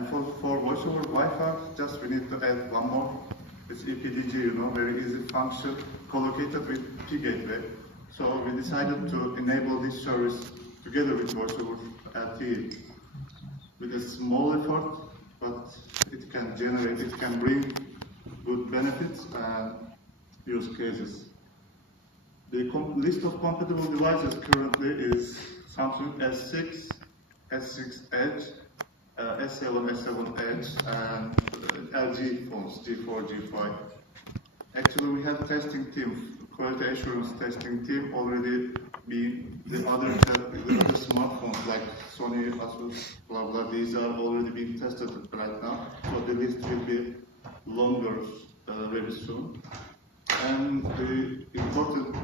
And for voice over Wi-Fi, just we need to add one more. It's EPDG, you know, very easy function, collocated with P gateway. So we decided to enable this service together with voice over LTE. With a small effort, but it can bring good benefits and use cases. The list of compatible devices currently is Samsung S6, S6 Edge, S7, S7 Edge, and LG phones, G4, G5. Actually, we have testing team, quality assurance testing team already being the other smartphones like Sony, Asus, blah blah. These are already being tested right now, so the list will be longer very soon. And the important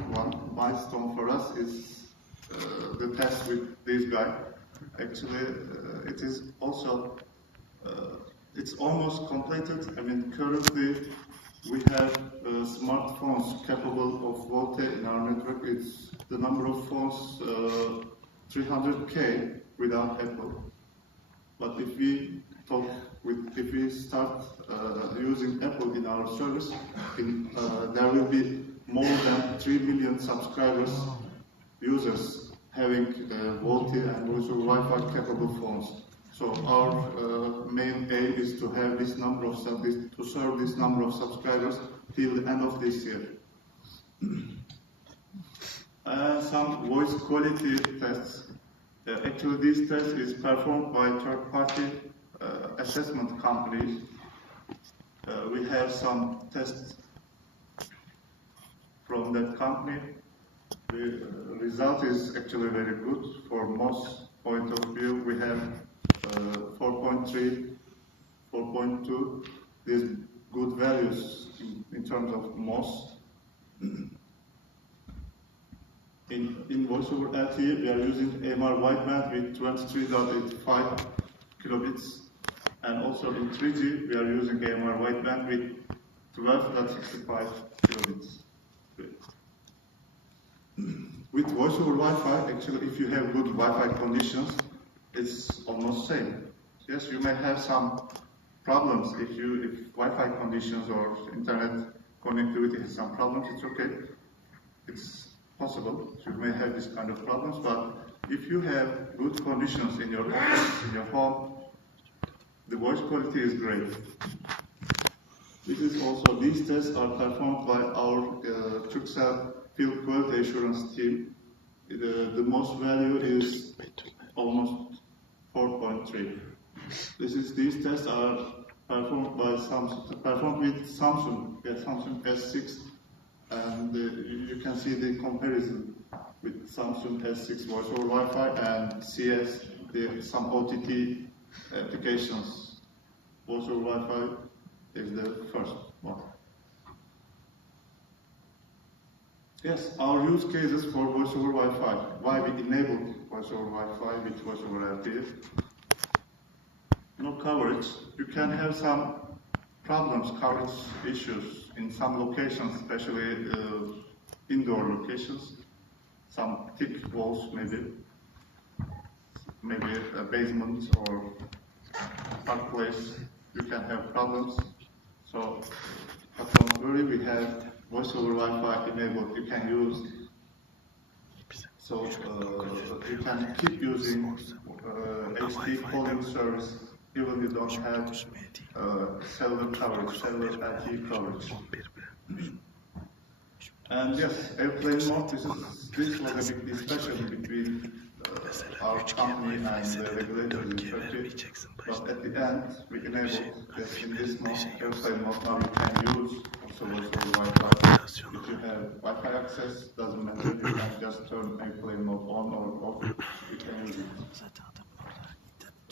milestone for us is the test with this guy. Actually, it is also, it's almost completed. I mean, currently we have smartphones capable of Volte in our network. It's the number of phones 300K without Apple. But if we start using Apple in our service, there will be more than 3 million subscribers, users having Volte and also Wi-Fi capable phones. So our main aim is to have this number of to serve this number of subscribers till the end of this year. Some voice quality tests. Actually, this test is performed by third-party assessment companies. We have some tests from that company. The result is actually very good. For most point of view, we have 4.3, 4.2. These good values in terms of MOS. In voice over LTE, we are using AMR wideband with 23.85 kilobits. And also in 3G, we are using AMR wideband with 12.65 kilobits. With voice over Wi-Fi, actually, if you have good Wi-Fi conditions, it's almost same. Yes, you may have some problems if Wi-Fi conditions or internet connectivity has some problems. It's okay. It's possible. You may have this kind of problems, but if you have good conditions in your office, in your home, the voice quality is great. This is also, these tests are performed by our Turkcell field quality assurance team. The most value is almost 4.3. These tests are performed by performed with Samsung S6, and you can see the comparison with Samsung S6 voice over Wi-Fi and CS, some OTT applications. Voice over Wi-Fi is the first one. Yes, our use cases for voice over Wi-Fi. Why we enabled voice over Wi-Fi with voice over LTE. No coverage. You can have some problems, coverage issues in some locations, especially indoor locations. Some thick walls, maybe a basement or park place. You can have problems. So, but don't worry, we have voice over Wi-Fi enabled. You can use. So you can keep using HD calling service even you don't have cellular coverage, cellular LTE coverage. And yes, airplane mode, this was a big discussion between our company and the regulators in Turkey. But at the end, we enabled that in this mode, airplane mode, now you can use also voice over Wi-Fi. If you have Wi-Fi access, doesn't matter, you can just turn airplane mode on or off, you can use it.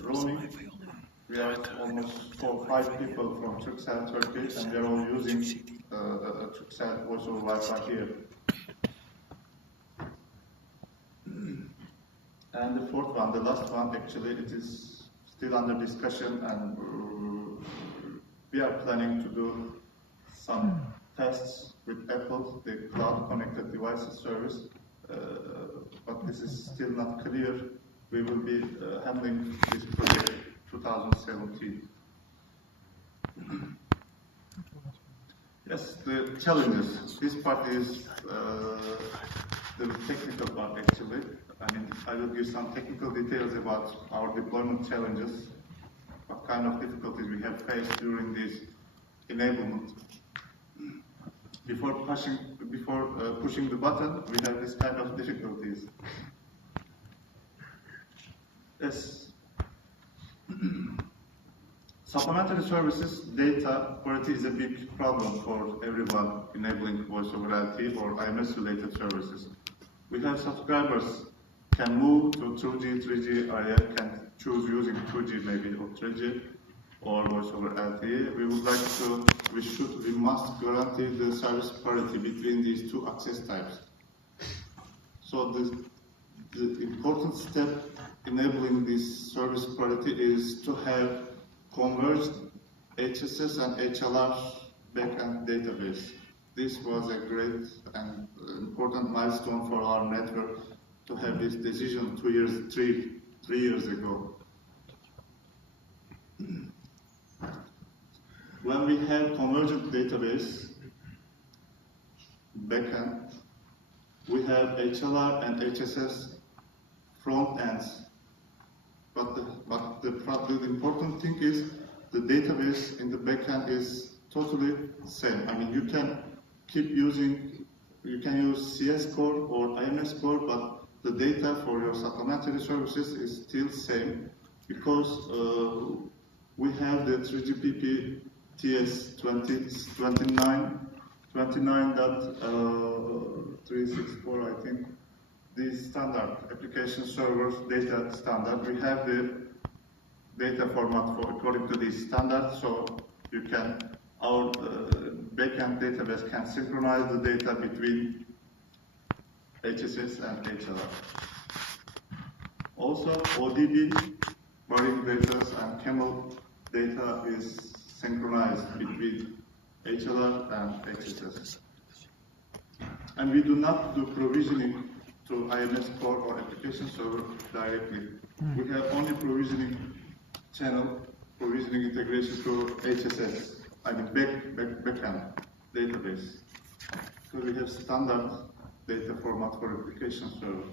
Roaming, we are almost 4 or 5 people from Turkcell Turkey, and we are all using Turkcell voice over Wi-Fi here. And the fourth one, the last one, actually, it is still under discussion, and we are planning to do some tests with Apple, the cloud connected devices service, but this is still not clear. We will be handling this project 2017. Yes, the challenges. This part is the technical part actually. I mean, I will give some technical details about our deployment challenges, what kind of difficulties we have faced during this enablement. Before pushing the button, we have this kind of difficulties. Yes. Supplementary services data quality is a big problem for everyone enabling voice over LTE or IMS related services. We have subscribers can move to 2G, 3G area, can choose using 2G maybe or 3G or voice over LTE. We would like to, we must guarantee the service parity between these two access types. So the important step enabling this service parity is to have converged HSS and HLR backend database. This was a great and important milestone for our network to have this decision 3 years ago. When we have convergent database backend, we have HLR and HSS front ends. But the important thing is the database in the backend is totally same. I mean, you can keep using, you can use CS core or IMS core, but the data for your supplementary services is still same because we have the 3GPP TS 29.364, I think. The standard application server data standard. We have the data format for according to this standard, so you can our backend database can synchronize the data between HSS and HLR. Also, ODB, Boring data and Camel data is synchronized between HLR and HSS. And we do not do provisioning to IMS core or application server directly. We have only provisioning channel, provisioning integration to HSS, I mean backend database. So we have standard data format for application server.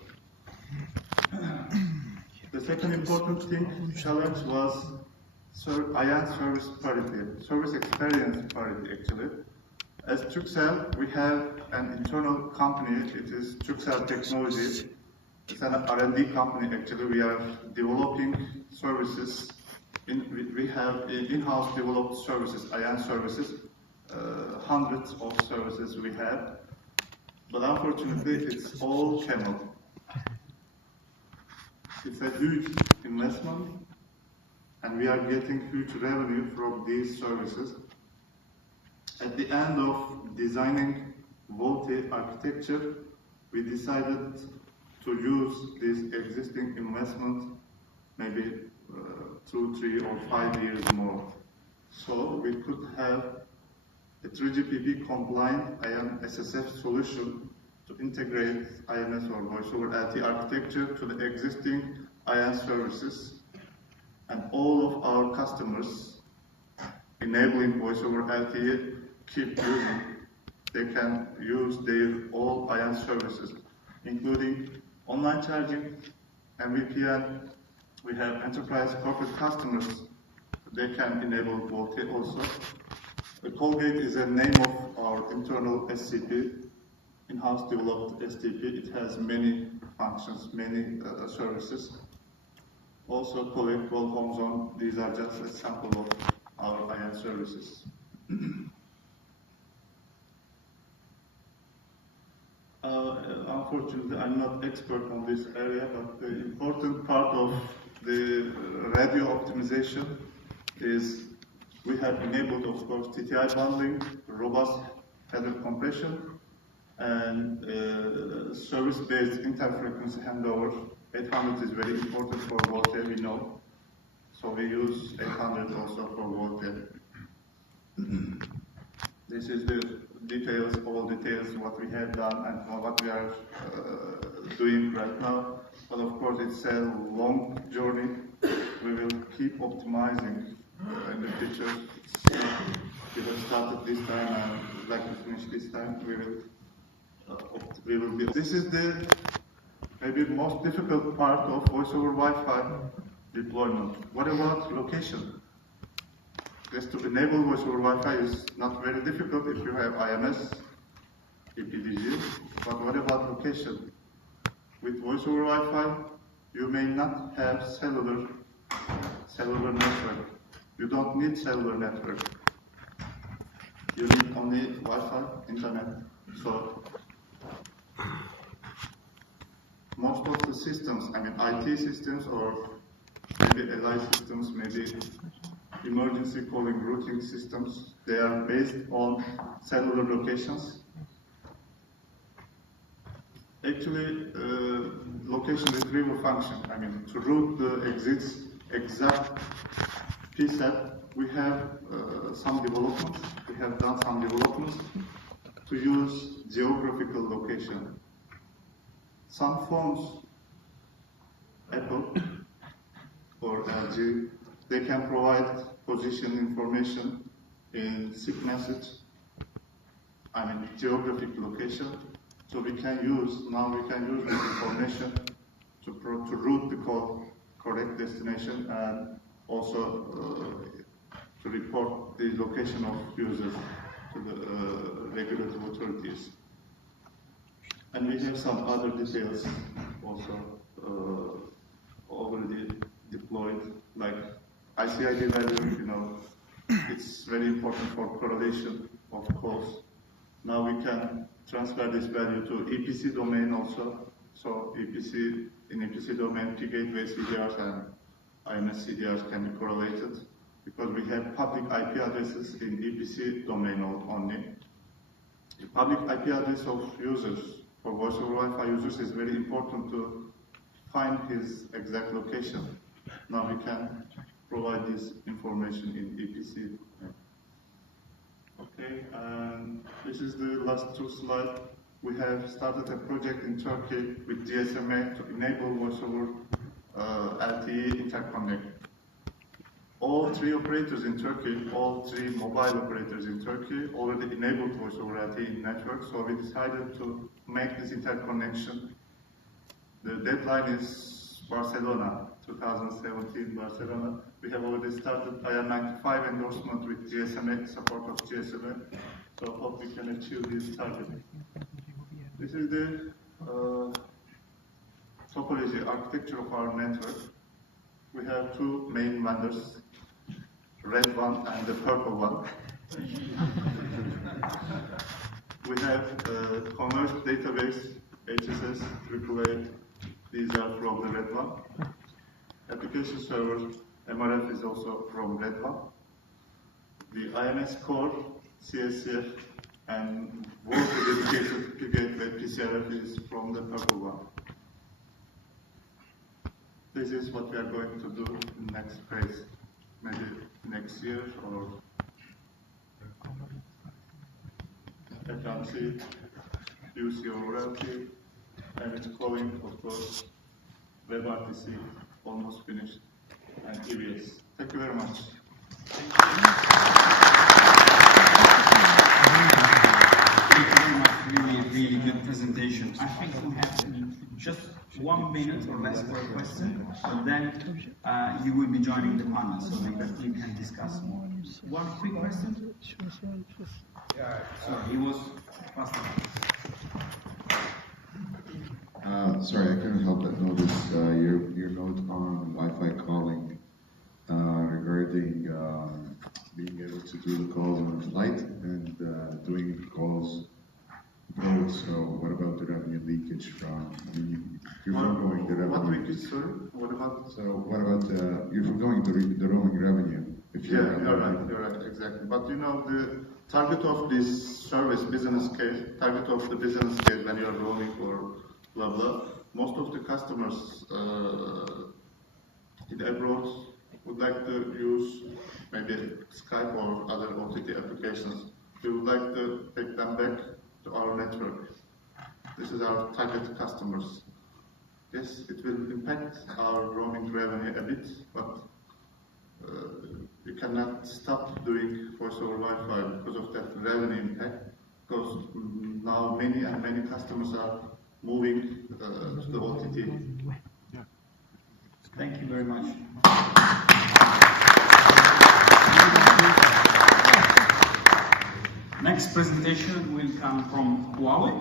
The second important challenge was IAN service parity, service experience parity actually. As Turkcell, we have an internal company, it is Turkcell Technology. It's an R&D company actually. We are developing services. We have in-house developed services, IAN services, hundreds of services we have. But unfortunately, it's all Camel. It's a huge investment, and we are getting huge revenue from these services. At the end of designing Volte architecture, we decided to use this existing investment maybe 2, 3, or 5 years more. So we could have a 3GPP compliant IAM SSF solution to integrate IMS or voice over LTE architecture to the existing IAM services, and all of our customers enabling voice over LTE keep using. They can use their all IAM services, including online charging, MVPN. We have enterprise corporate customers. They can enable Volte also. The Colgate is a name of our internal SCP, in-house developed STP. It has many functions, many services. Also, Colgate, Gold Home Zone, these are just a sample of our IAM services. Unfortunately, I'm not expert on this area, but the important part of the radio optimization is we have enabled, of course, TTI bundling, robust header compression, and service-based interfrequency handover. 800 is very important for Volte, we know. So we use 800 also for Volte. This is the details, all details, what we have done and what we are doing right now. But of course, it's a long journey. we will keep optimizing in the future. We have started this time and we'd like to finish this time. We will be. This is the maybe most difficult part of voice over Wi-Fi deployment. What about location? Just to enable voice over Wi-Fi is not very difficult if you have IMS, EPDG, but what about location? With voice over Wi-Fi, you may not have cellular network. You don't need cellular network. You need only Wi-Fi, internet. So most of the systems, I mean IT systems or maybe LI systems, maybe emergency calling routing systems, they are based on cellular locations. Actually, location retrieval function, I mean, to route the exact PSAP, we have some developments. We have done some developments to use geographical location. Some phones, Apple or LG, they can provide position information in SIP message, I mean geographic location. So we can use this information to route the call correct destination and also to report the location of users to the regulatory authorities. And we have some other details also already deployed, like ICID value, you know, it's very important for correlation of calls. Now we can transfer this value to EPC domain also. So in EPC domain, P gateway CDRs and IMS CDRs can be correlated because we have public IP addresses in EPC domain only. The public IP address of users for voice over Wi-Fi users is very important to find his exact location. Now we can provide this information in EPC. Okay, and this is the last two slides. We have started a project in Turkey with GSMA to enable voice over LTE interconnect. All three operators in Turkey, all three mobile operators in Turkey already enabled voice over LTE network, so we decided to make this interconnection. The deadline is Barcelona, 2017 Barcelona. We have already started IR95 endorsement with GSMA, support of GSMA, so hope we can achieve this target. This is the topology architecture of our network. We have two main vendors, red one and the purple one. We have converged database, HSS, AAA. These are from the red one. Application server, MRF is also from red one. The IMS core, CSCF, and Volte dedicated P gateway, PCRF is from the purple one. This is what we are going to do in the next phase, maybe next year or FMC, UC or RLT, and it's calling, of course, WebRTC, almost finished, and EVS. Thank you very much. Thank you very much. Really good presentation. I think we have just 1 minute or less for a question, and then you will be joining the panel, so you can discuss more. One quick question? Yeah. Sorry, he was faster. Sorry, I couldn't help but notice your note on Wi-Fi calling regarding being able to do the calls on a flight and doing calls abroad. So what about the revenue leakage from, I mean, you're foregoing the revenue. What leakage, sir? What about? So what about you're foregoing the roaming revenue? If you're right, exactly. But you know, the target of this service, business case, target of the business case when you're roaming or blah blah, most of the customers in abroad would like to use maybe Skype or other OTT applications. We would like to take them back to our network. This is our target customers. Yes, it will impact our roaming revenue a bit, but cannot stop doing voice over Wi-Fi because of that revenue impact. Because now many customers are moving to the OTT. Thank you very much. Next presentation will come from Huawei.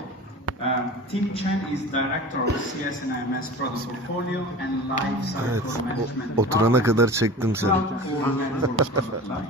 Tim Chen is Director of CS and IMS Product Portfolio and Life Cycle Management. Oturana kadar çektim seni. Cloud Core Network Product Line.